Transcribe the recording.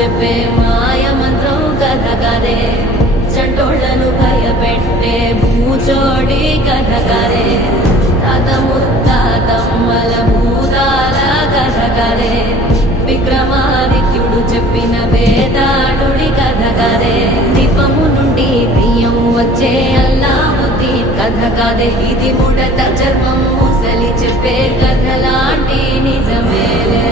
చెప్పే మాయ మంత్రం కథ కదే చంటోళ్లను భయపెట్టే భూచోడి కథ కదే తాత ముత్తాతమ్మల భూతాల కథ కదే విక్రమాదిత్యుడు చెప్పిన వేదాడుడి కథ కదే దీపము నుండి బియ్యం వచ్చే అల్లావుద్దీన్ కథ కదే ఇది ముడత చర్మం ముసలి చెప్పే కథలాంటి నిజమేలే